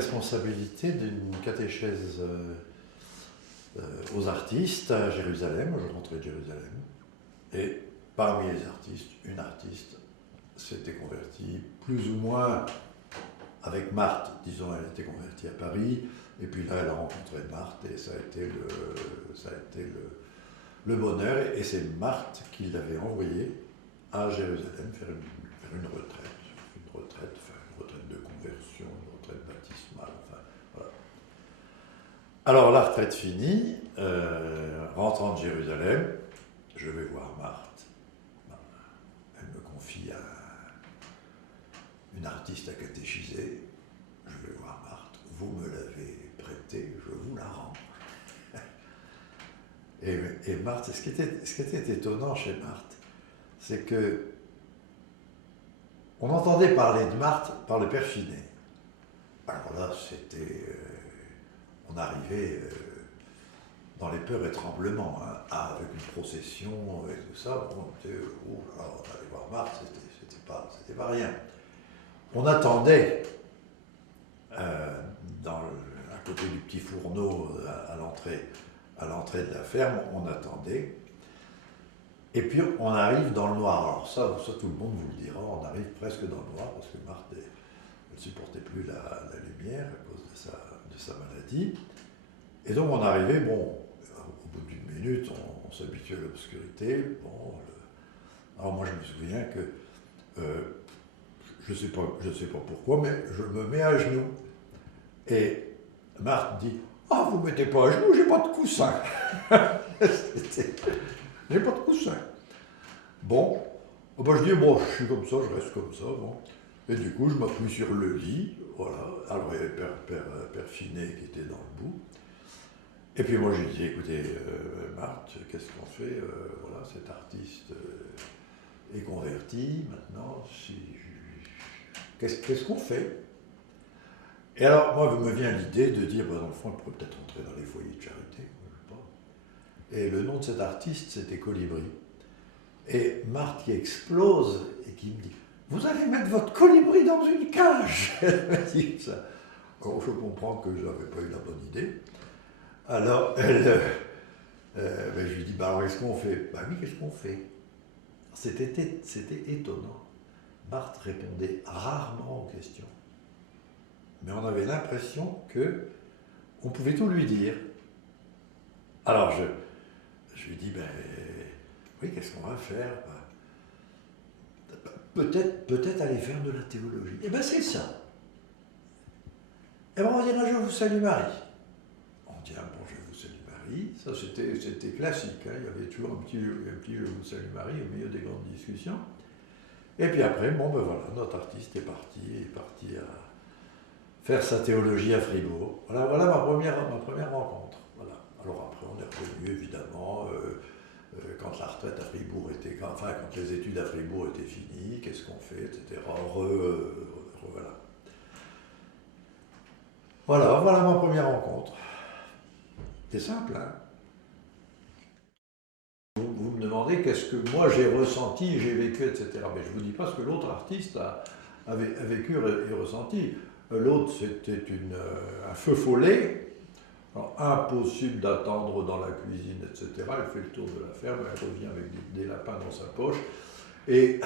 responsabilité d'une catéchèse aux artistes à Jérusalem. Je rentrais de Jérusalem. Et parmi les artistes, une artiste s'était convertie plus ou moins avec Marthe. Disons, elle était convertie à Paris. Et puis là, elle a rencontré Marthe et ça a été le bonheur. Et c'est Marthe qui l'avait envoyée à Jérusalem faire une retraite. Une retraite de conversion, une retraite baptismale. Enfin, voilà. Alors, la retraite finie, rentrant de Jérusalem, je vais voir Marthe. Elle me confie une artiste à catéchiser. Je vais voir Marthe. Vous me l'avez prêtée, je vous la rends. Et Marthe, ce qui était étonnant chez Marthe, c'est que on entendait parler de Marthe par le père Finet. Alors là, on arrivait dans les peurs et tremblements, hein, avec une procession et tout ça. Bon, on allait voir Marthe, c'était pas rien. On attendait, à côté du petit fourneau à l'entrée de la ferme, on attendait. Et puis on arrive dans le noir. Alors ça tout le monde vous le dira, on arrive presque dans le noir parce que Marthe, elle ne supportait plus la lumière à cause de sa maladie. Et donc on arrivait, bon, au bout d'une minute, on s'habituait à l'obscurité. Bon, alors moi je me souviens que, je sais pas pourquoi, mais je me mets à genoux. Et Marthe dit, « Ah, vous ne mettez pas à genoux, j'ai pas de coussin. » J'ai pas de coussin. Bon, ben je dis, bon, je suis comme ça, je reste comme ça. Bon. Et du coup, je m'appuie sur le lit, voilà. Alors, il y avait Père Finet qui était dans le bout. Et puis moi, j'ai dit, écoutez, Marthe, qu'est-ce qu'on fait? Voilà, cet artiste est converti, maintenant, qu'est-ce qu'on fait? Et alors, moi, me vient l'idée de dire, dans le fond, il pourrait peut-être entrer dans les foyers de charité, je sais pas. Et le nom de cet artiste, c'était Colibri. Et Marthe qui explose et qui me dit, vous allez mettre votre colibri dans une cage. Elle m'a dit ça. Alors, je comprends que je n'avais pas eu la bonne idée. Alors, je lui dis, alors qu'est-ce qu'on fait? Oui, qu'est-ce qu'on fait? C'était étonnant. Marthe répondait rarement aux questions. Mais on avait l'impression qu'on pouvait tout lui dire. Alors je lui dis, oui, qu'est-ce qu'on va faire? Peut-être aller faire de la théologie. Eh bien, c'est ça. Et on va dire, je vous salue Marie. On dit, bon, je vous salue Marie. Ça, c'était classique. Hein. Il y avait toujours un petit je vous salue Marie au milieu des grandes discussions. Et puis après, voilà, notre artiste est parti à faire sa théologie à Fribourg. Voilà ma première rencontre. Voilà. Alors après, on est revenu, évidemment, quand la retraite à Fribourg quand les études à Fribourg étaient finies, qu'est-ce qu'on fait, etc. Voilà. Voilà ma première rencontre. C'est simple, hein? Vous me demandez qu'est-ce que moi j'ai ressenti, j'ai vécu, etc. Mais je ne vous dis pas ce que l'autre artiste a vécu et ressenti. L'autre, c'était un feu follet. Alors, impossible d'attendre dans la cuisine, etc. Elle fait le tour de la ferme, elle revient avec des lapins dans sa poche. Et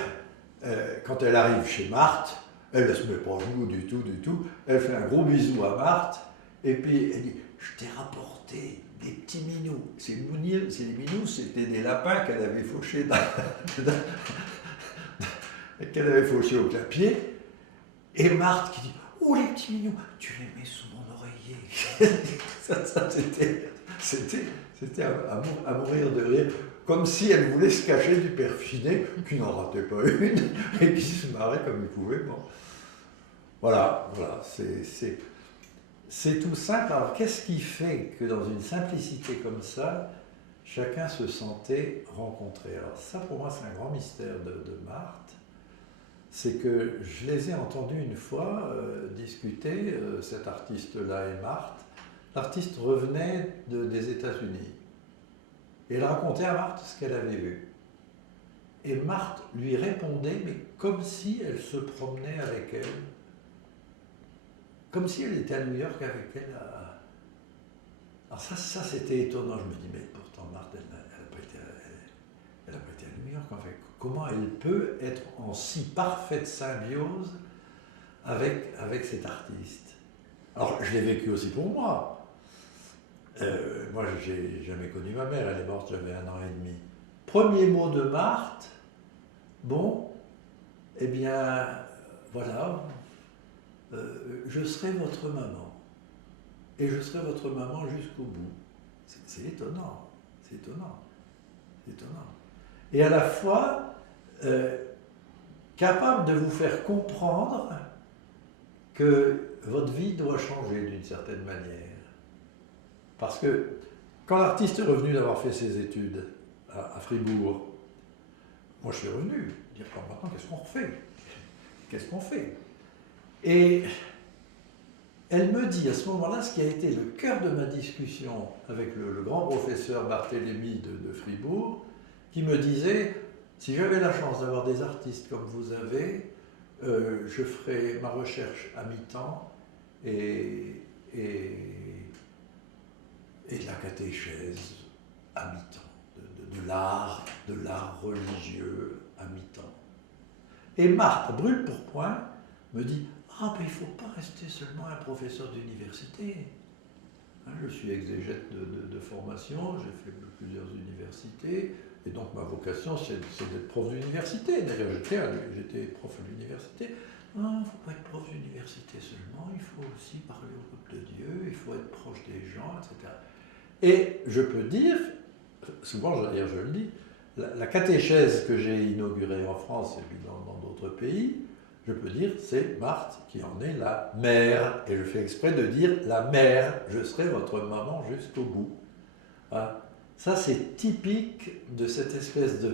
quand elle arrive chez Marthe, elle ne se met pas à genoux du tout. Elle fait un gros bisou à Marthe. Et puis elle dit, je t'ai rapporté des petits minous. Ces minous, c'était des lapins qu'elle avait fauchés qu'elle avait fauchés au clapier. Et Marthe qui dit, oh les petits minous, tu les mets sous mon oreiller. ça c'était à mourir de rire, comme si elle voulait se cacher du père Finet, qui n'en ratait pas une, et qui se marrait comme il pouvait. Bon. Voilà, c'est tout simple. Alors qu'est-ce qui fait que dans une simplicité comme ça, chacun se sentait rencontré? Alors ça, pour moi, c'est un grand mystère de Marthe. C'est que je les ai entendus une fois discuter, cet artiste-là et Marthe. L'artiste revenait des États-Unis. Et elle racontait à Marthe ce qu'elle avait vu. Et Marthe lui répondait, mais comme si elle se promenait avec elle. comme si elle était à New York avec elle. Alors ça c'était étonnant. Je me dis, mais pourtant Marthe, elle n'a pas été à New York en fait. Comment elle peut être en si parfaite symbiose avec cet artiste? Alors je l'ai vécu aussi pour moi. Moi, j'ai jamais connu ma mère, elle est morte, j'avais 1 an et demi. Premier mot de Marthe, bon, eh bien, voilà, je serai votre maman. Et je serai votre maman jusqu'au bout. C'est étonnant, c'est étonnant, c'est étonnant. Et à la fois, capable de vous faire comprendre que votre vie doit changer d'une certaine manière. Parce que quand l'artiste est revenu d'avoir fait ses études à Fribourg, moi je suis revenu dire maintenant qu'est-ce qu'on refait? Qu'est-ce qu'on fait? Et elle me dit à ce moment-là ce qui a été le cœur de ma discussion avec le grand professeur Barthélemy de Fribourg, qui me disait, si j'avais la chance d'avoir des artistes comme vous avez, je ferais ma recherche à mi-temps et de la catéchèse à mi-temps, de l'art religieux à mi-temps. Et Marthe Brûle-Pourpoint me dit, ah ben il ne faut pas rester seulement un professeur d'université. Hein, je suis exégète de formation, j'ai fait plusieurs universités, et donc ma vocation c'est d'être prof d'université. D'ailleurs j'étais prof d'université. Non, il ne faut pas être prof d'université seulement, il faut aussi parler au peuple de Dieu, il faut être proche des gens, etc. Et je peux dire, souvent d'ailleurs je le dis, la catéchèse que j'ai inaugurée en France et puis dans d'autres pays, je peux dire c'est Marthe qui en est la mère. Et je fais exprès de dire la mère, je serai votre maman jusqu'au bout. Voilà. Ça c'est typique de cette espèce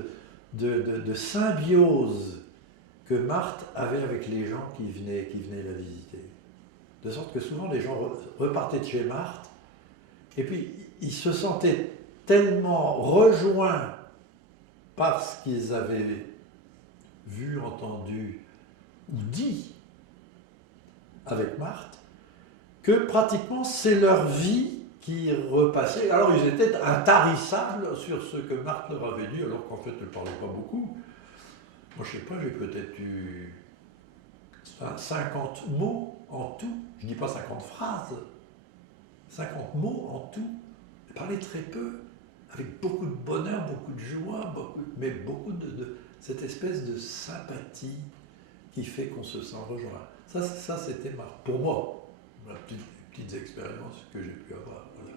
de symbiose que Marthe avait avec les gens qui venaient la visiter. De sorte que souvent les gens repartaient de chez Marthe et puis ils se sentaient tellement rejoints par ce qu'ils avaient vu, entendu ou dit avec Marthe, que pratiquement c'est leur vie qui repassait. Alors ils étaient intarissables sur ce que Marthe leur avait dit, alors qu'en fait elle ne parlait pas beaucoup. Moi je ne sais pas, j'ai peut-être eu 50 mots en tout, je ne dis pas 50 phrases, 50 mots en tout. Elle parlait très peu, avec beaucoup de bonheur, beaucoup de joie, mais beaucoup de cette espèce de sympathie qui fait qu'on se sent rejoint. Ça c'était pour moi, ma petites expériences que j'ai pu avoir. Voilà.